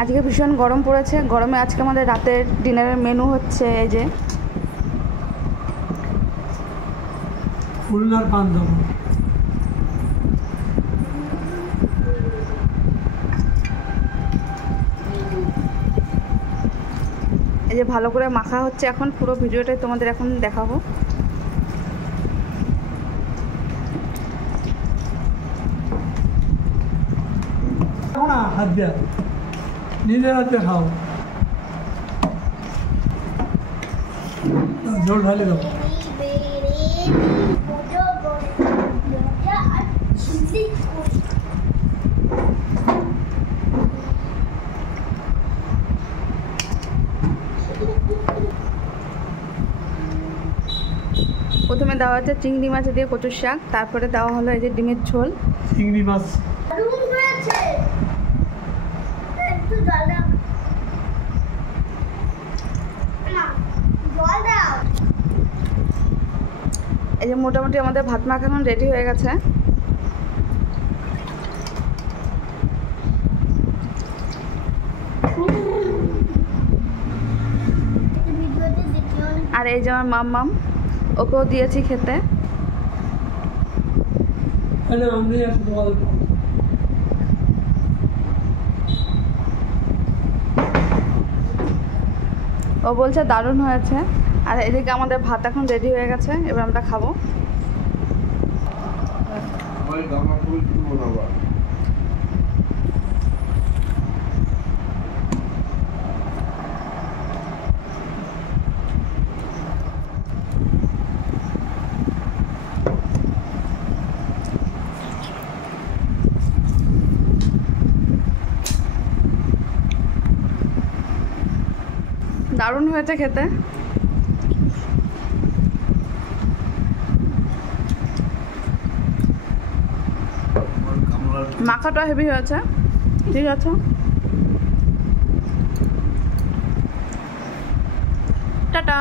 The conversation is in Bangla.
আজকে ভীষণ গরম পড়েছে। গরমে আজকে আমাদের রাতের ডিনারের মেনু হচ্ছে এই যে খুলনার পান্তাভাত। এই যে ভালো করে মাখা হচ্ছে। এখন পুরো ভিডিওটাই তোমাদের এখন দেখাবো। না হাত দেওয়া, নিজের হাতে খাও। জল ঢালে দাও। প্রথমে দেওয়া হচ্ছে চিংড়ি মাছ দিয়ে কচুর শাক, তারপরে দেওয়া হলো এই যে ডিমের ঝোল। চিংড়ি মাছ এই যে মোটামুটি আমাদের ভাত মাখা এখন রেডি হয়ে গেছে। আর এই যে আমার মাম্মাম, ওকেও দিয়েছি খেতে। ও বলছে দারুণ হয়েছে। আর এদিকে আমাদের ভাত এখন রেডি হয়ে গেছে, এবার আমরা খাবো। দারুণ হয়েছে খেতে। মাখাটা হেভি হয়েছে। ঠিক আছে, টাটা।